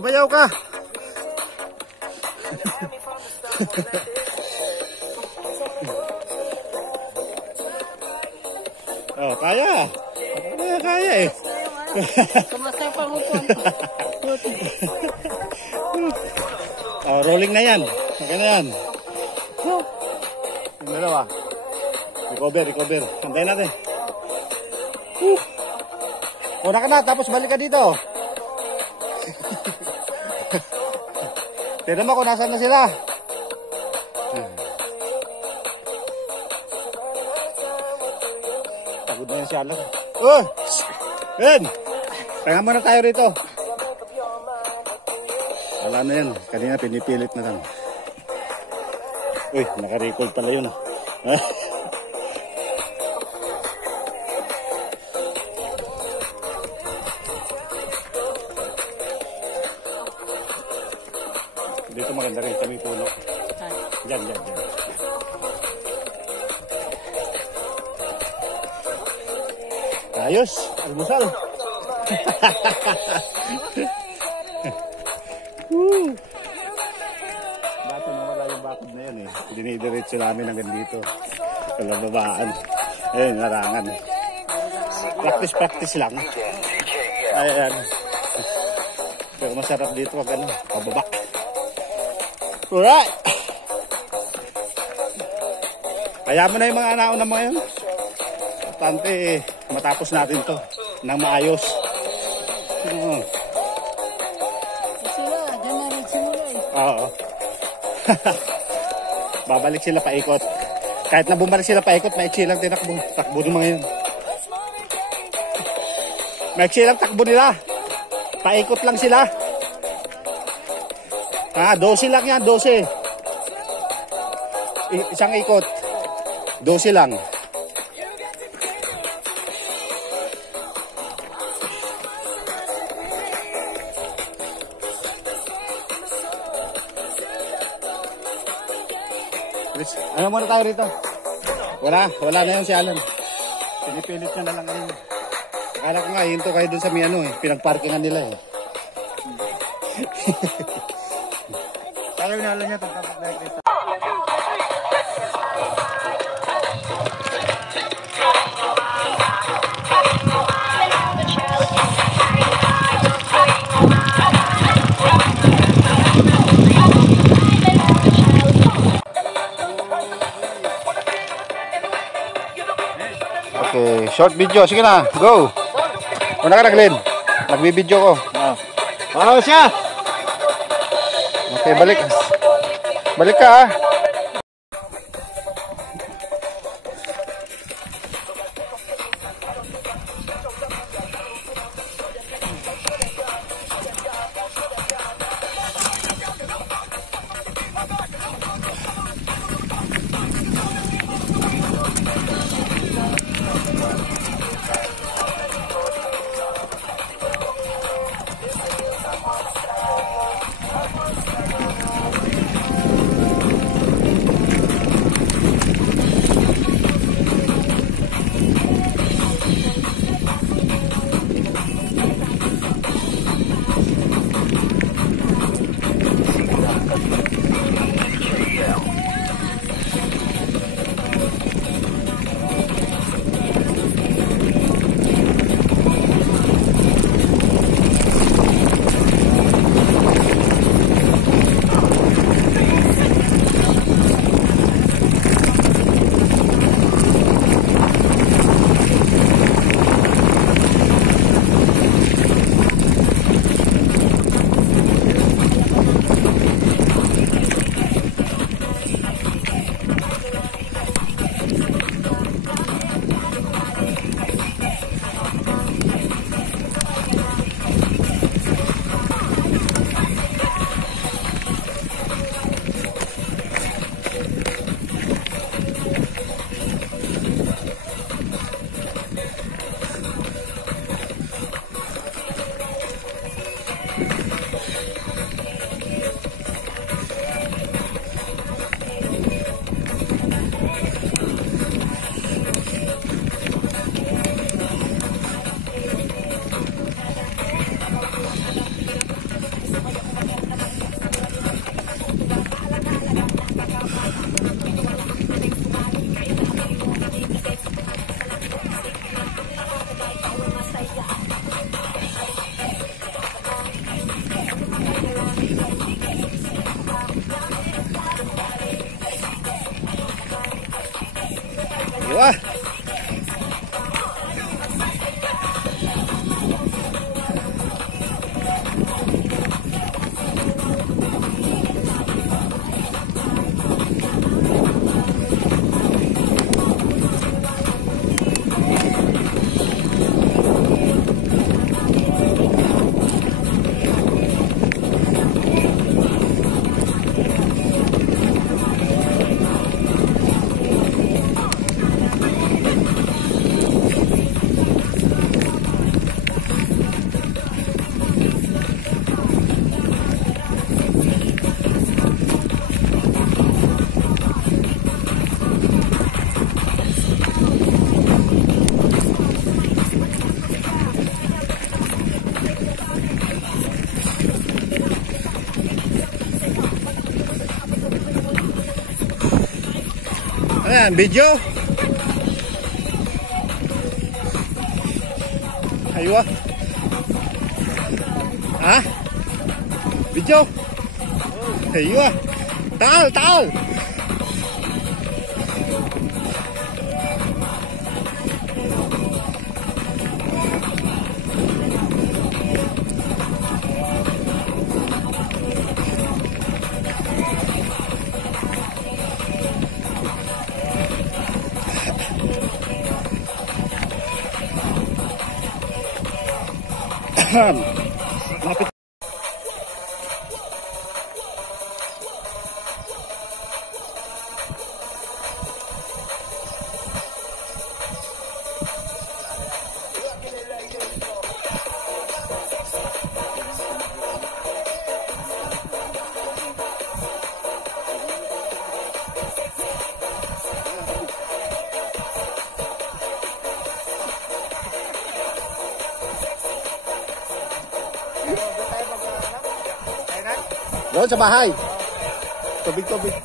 Sumayaw ka. Oh, kaya. Kaya eh. Sumasaya pa mo po. Oh, rolling na yan. Maganda yan. Yung dalawa. Recover. Antayin natin. Una ka na, tapos balik ka dito. Tignan mo kung nasaan na sila. Pagod na yan si Alan. Oh! Ben! Pahinga muna tayo rito. Wala na yan. Kanina pinipilit na lang. Uy, naka-record pala yun. Dito maganda rin kami puno. Diyan. Ayos, almusal. Dati nung wala yung bakod na yun eh. Dinidiretso namin hanggang dito. Kalababaan. Ayun, larangan. Practice lang. Ayan. Pero masarap dito pag ano, pababa. Alright! Kaya mo na yung mga nauna mga yun. Importante matapos natin to nang maayos. Sila, dyan na rin simula eh. Oo. Babalik sila paikot. Kahit na bumalik sila paikot, maiksi lang tinakbo. Takbo ng mga yun. Maiksi lang takbo nila. Paikot lang sila. 12 lang yan, 12. Isang ikot. 12 lang. Ano muna tayo rito? Wala na yun si Alan. Pinipilit niya na lang ngayon. Akala ko nga, hinto kayo dun sa may ano eh. Pinagparkingan nila eh. Tayo na lang niya pagkapak na ito. Okay, short video. Sige na, go. Una ka na, Glenn. Nagbibideo ko. Wow siya. Okay, balik. Balik ka ah. ah. Ayan, video. Aywa. Ha? Video. Aywa. Tal. Lapit. Doon sa bahay. Tubig. Tagig.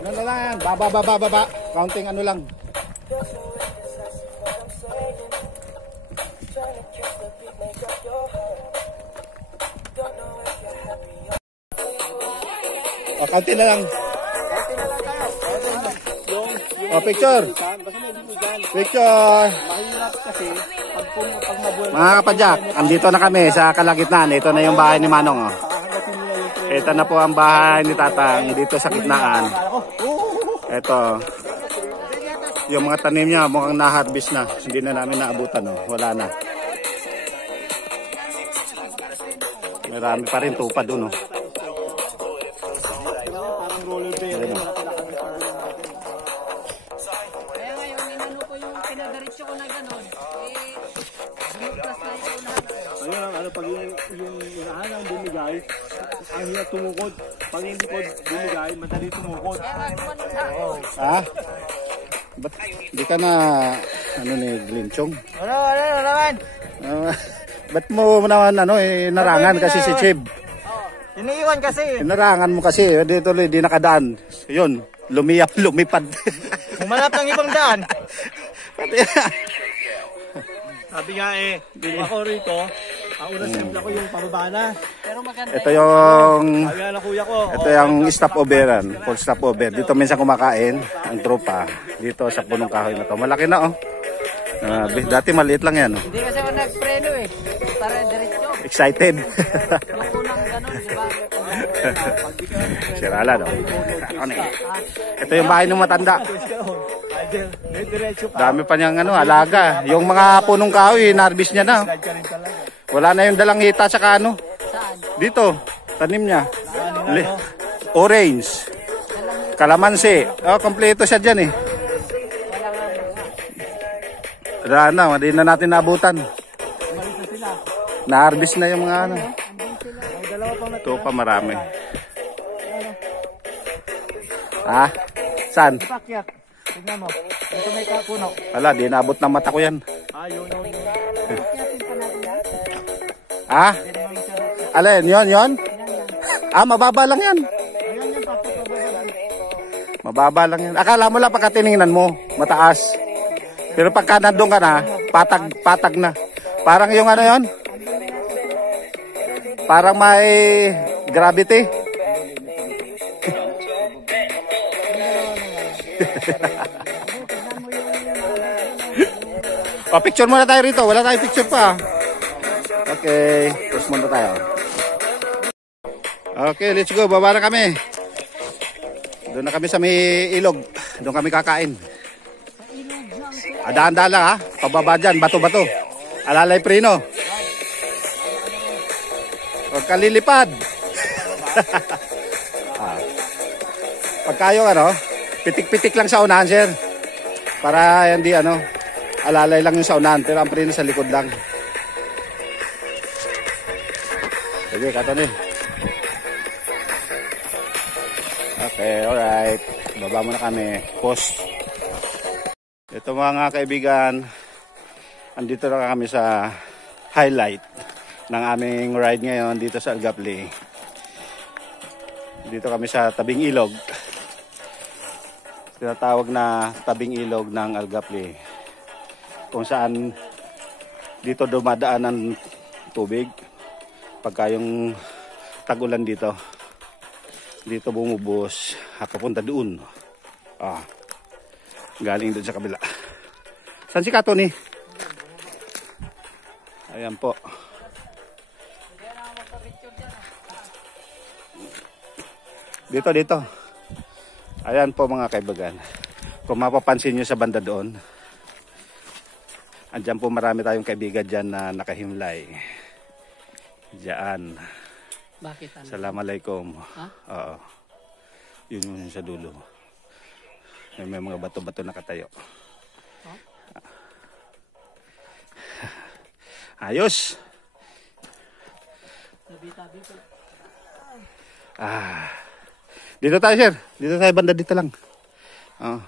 Ano na lang yan, baba. Counting ano lang. O, counting na lang. O, picture. Picture. Mahirap kasi pag mabuhay. Mga kapadyak, andito na kami sa kalagitnaan. Ito na yung bahay ni Manong. Oh. Ito na po ang bahay ni Tatang dito sa gitnaan. Ito. Yung mga tanim niya mukhang na-harvest na. Hindi na namin naabutan. Oh. Wala na. Marami pa rin tupa doon. Oh. Parang rollerblade. Kaya ngayon, inano ko yung pinadaritso ko na gano'n. Bumutas na yung lahat. Ayun, ano, pag yung unahan ang bumigay, ang hirap tumukod. Pag hindi ko bumigay, madali tumukod. Ha? Ba't di ka na ano ni Glinchong? Ano naman? Ba't mo naman narangan kasi si Chib? Iniiwan kasi. Narangan mo kasi dito di nakadaan. Yun, lumipad. Humanap ng ibang daan. Sabi nga ako rito, ang unang sempla ko yung pababa na. Pero maganda. Ito yung Sabi nga na kuya ko, ito yung stopoveran, full stopover. Dito minsan kumakain ang tropa dito sa punong kahoy na to. Malaki na oh. Dati maliit lang yan oh. Hindi kasi ako nagpreno eh. Para diretso. Excited. Yung unang gano'n, di ba? Sirala no. Ito yung bahay ng matanda. may diretso pa. Dami pa niyang alaga. Yung mga punong kahoy, narbis niya na. Slide ka rin talaga. Wala na yung dalang hita tsaka Saan? dito, tanim niya. Orange. Kalamansi. Oh, kompleto siya dyan eh. Wala na, hindi na natin naabutan. Na-harvest na yung mga ano. Ito pa marami. Ha? Saan? Pakyat. Tignan mo. Ito may kapuno. Wala, di naabot ng mata ko yan. Yun. Ha? Alin, yon? Mababa lang yan. Mababa lang yan. Akala mo lang pagka tiningnan mo, mataas. Pero pagka nandun ka na, patag na. Parang yung ano yon? Parang may gravity. Picture muna tayo rito. Wala tayong picture pa. Okay, tapos muna tayo. Okay, let's go. Baba na kami. Doon na kami sa may ilog. Doon kami kakain. Daan-daan lang ha. Pababa dyan. Bato-bato. Alalay preno. Huwag ka lilipad. Pagka yung pitik-pitik lang sa unahan, sir. Para hindi alalay lang yung sa unahan. Pero ang preno sa likod lang. Sige, katonin. Okay, alright. Baba muna kami. Post. Ito mga kaibigan, andito na kami sa highlight ng aming ride ngayon dito sa Algapli. Dito kami sa tabing ilog. Tinatawag na tabing ilog ng Algapli. Kung saan dito dumadaan ang tubig. Pagka yung tag-ulan dito bumubuhos papunta doon. Galing doon sa kabila. Saan si Kato ni? Ayan po. Dito. Ayan po mga kaibigan. Kung mapapansin nyo sa banda doon, andyan po marami tayong kaibigan dyan na nakahimlay. Diyan. Bakit? Assalamualaikum. Ha? Oo. Yun yung sa dulo. May mga bato-bato nakatayo. Ayos. Dito tayo, sir. Dito tayo, banda dito lang. Oh.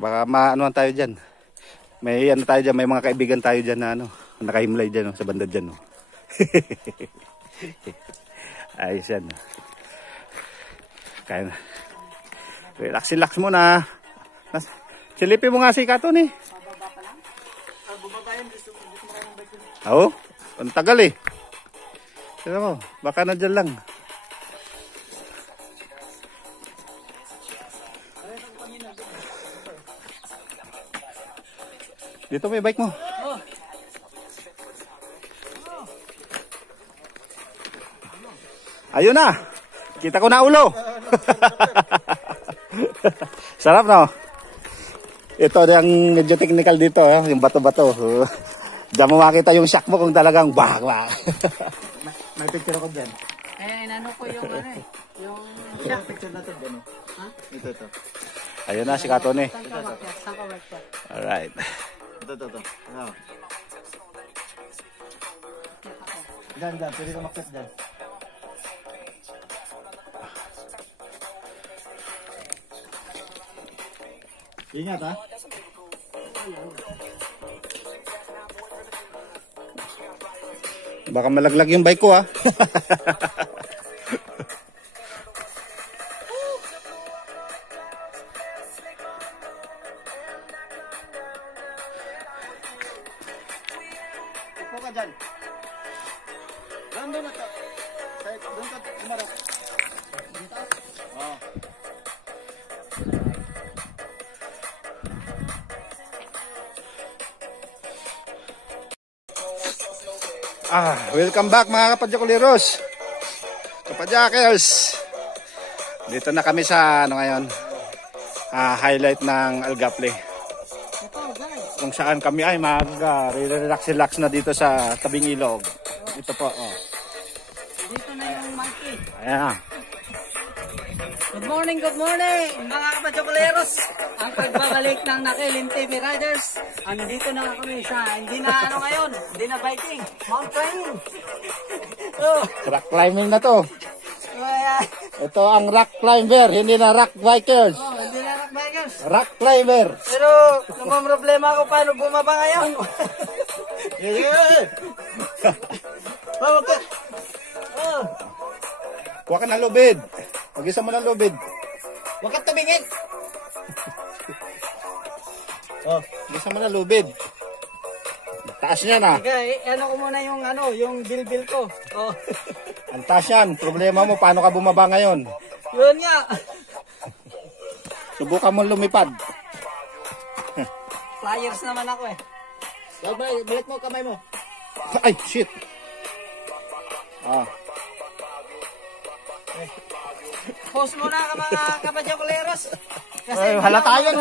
Baka maanoan tayo dyan. May ano tayo dyan, may mga kaibigan tayo dyan na ano, nakahimlay dyan, oh, sa banda dyan. Oh. Ayos yan. Kaya na. Relax muna. Silipin mo nga si Katon eh. Oo, ang tagal eh. Tignan mo, baka nandyan lang. Dito may bike mo. Ayun na. Kita ko na ulo. Sarap no? Ito yung medyo technical dito. Yung bato-bato. Diyan mo makita yung shock mo kung talagang bak. May picture ako dyan. Inano ko yung ano eh. Yung Yung picture natin dyan. Ha? Ito. Ayun na si Katon eh. Saan ka makyat? Saan ka makyat? Alright. Ito. Ano? Dyan. Pwede ka makyat dyan. Ingat ha. Baka malaglag yung bike ko ha. Upo ka dyan. Doon na ka. Doon ka umarap. Dito? Oo. Welcome back mga kapadyakuliros. Kapadjakers. Dito na kami sa ano ngayon. Highlight ng Algaple. Kung saan kami ay mag-relax na dito sa tabing ilog. Ito po. Oh. Dito na yung monkey. Ayan. Good morning mga kapadyakuleros. Ang pagbabalik ng Nakilin TV Riders. Andito na kami sa, hindi na ano ngayon, hindi na biking, mountain climbing. Rock climbing na to. Kaya, Ito ang rock climber, hindi na rock bikers. hindi na rock bikers. Rock climber. Pero, nung problema ako paano bumaba ngayon. Kuha ka ng lubid. Mag-isa mo ng lubid. Huwag kang tumingin. Mag-isa mo ng lubid. Taas niya na. Okay, ano ko muna yung bilbil ko. Oh. Ang taas yan. Problema mo, paano ka bumaba ngayon? Yun nga. Subukan mo lumipad. Flyers naman ako eh. Balik mo kamay mo. Ay, shit. Post muna ka mga kapadyakuleros. Kasi Ay, halata yan.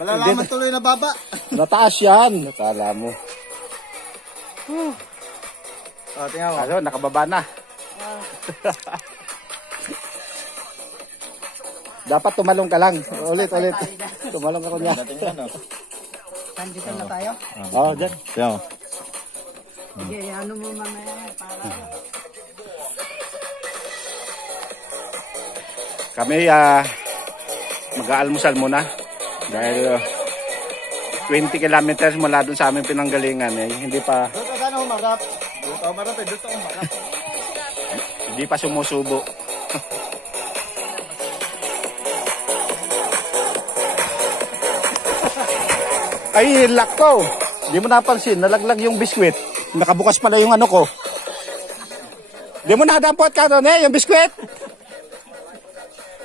Malalaman tuloy na baba. Nataas yan. Nakala mo. Tingnan mo. Ano, nakababa na. Dapat tumalong ka lang. Ulit. Tumalong ka kunya. Nandito na tayo. Oo, dyan. Tingnan mo. Sige, ano mo mamaya para... Kami mag-aalmusal muna. Dahil 20 kilometers mula dun sa aming pinanggalingan. Hindi pa... Doon ka sana humarap. Doon ka humarap. Hindi pa sumusubo. Ay, lakto. Hindi mo napansin, nalaglag yung biskwit. Nakabukas pala yung ano ko. Hindi mo nadampot ka doon yung biskwit.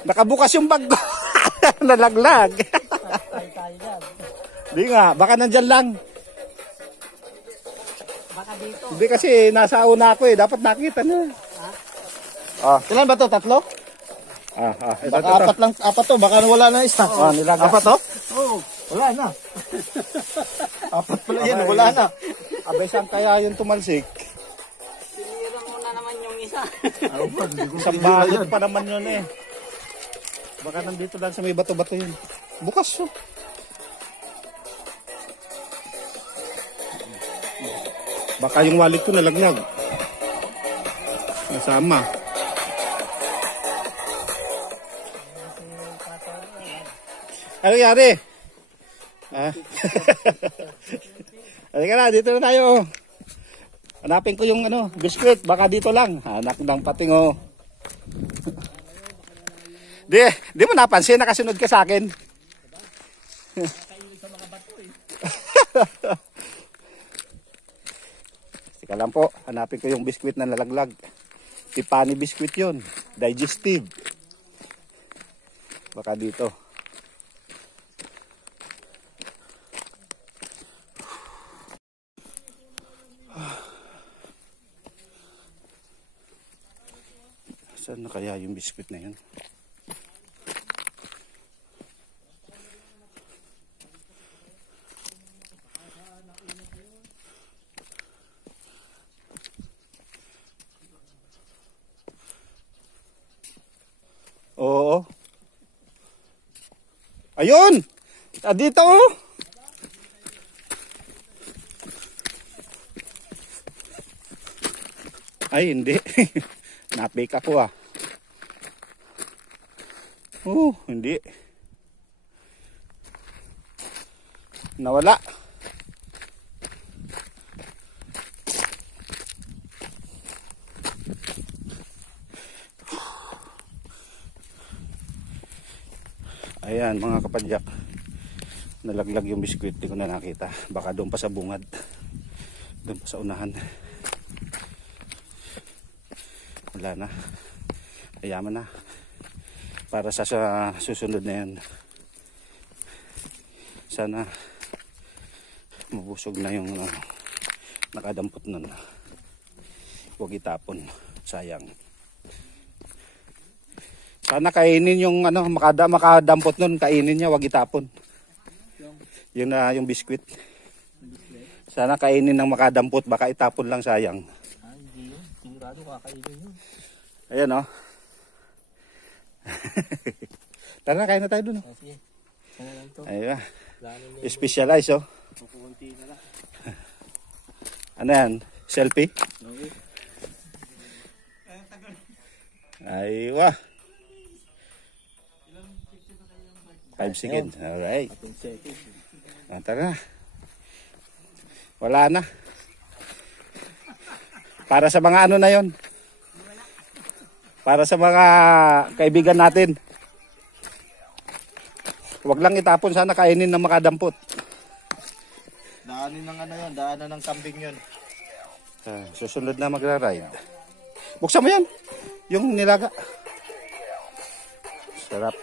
Nakabukas yung bag ko. Nalaglag. Hindi nga, baka nandyan lang. Baka dito. Hindi kasi nasa una ako eh. Dapat nakita na. Ilan ba to? Tatlo? Ito, Baka apat to. Baka wala na isa. nilaga. Apat to? Oo. Wala na. Apat pala yan. Wala na. Abay, saan kaya yung tumalsik? Sinira mo na naman yung isa. Isang balot pa naman yun eh. Baka nandito lang sa may bato-bato yun. Bukas oh. Baka yung wallet ko nalaglag. Nasama. Ano nangyari? Ah. Halika na, dito na tayo. Hanapin ko yung ano, biskuit. Baka dito lang. Anak ng pating oh. Di mo napansin, nakasunod ka sa akin. Sika lang po, hanapin ko yung biskuit na nalaglag. Tipani biskuit yun. Digestive. Baka dito. Saan na kaya yung biskuit na yun? Oo. Ayun! Dito oh! Ay, hindi. Napik ako ah. Hindi. Nawala. Ayan mga kapadyak. Nalaglag yung biskuit. Di ko na nakita. Baka doon pa sa bungad. Doon pa sa unahan. Wala na. Ayaman na. Para sa susunod na yan. Sana mabusog na yung nakadampot nun. Huwag itapon. Sayang. Sana kainin yung makadampot nun. Kainin niya. Huwag itapon. Yung biskuit. Sana kainin ng makadampot. Baka itapon lang, sayang. Hindi yun. Sigurado kakainin yun. Ayan o. Tara na, kain na tayo dun. Sige. Ano lang to? Ayun. Specialize oh. Pupunti na lang. Ano yan? Selfie? Okay. Aywa. 5 seconds. Alright. Tara na. Wala na. Para sa mga ano na yon. Para sa mga kaibigan natin. Huwag lang itapon, sana kainin ng makadampot. Daanin ng ano yun, daanan ng kambing yun. Susunod na magra-ride. Buksan mo yan. Yung nilaga. Sarap.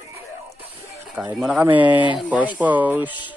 Kain muna kami. Pause.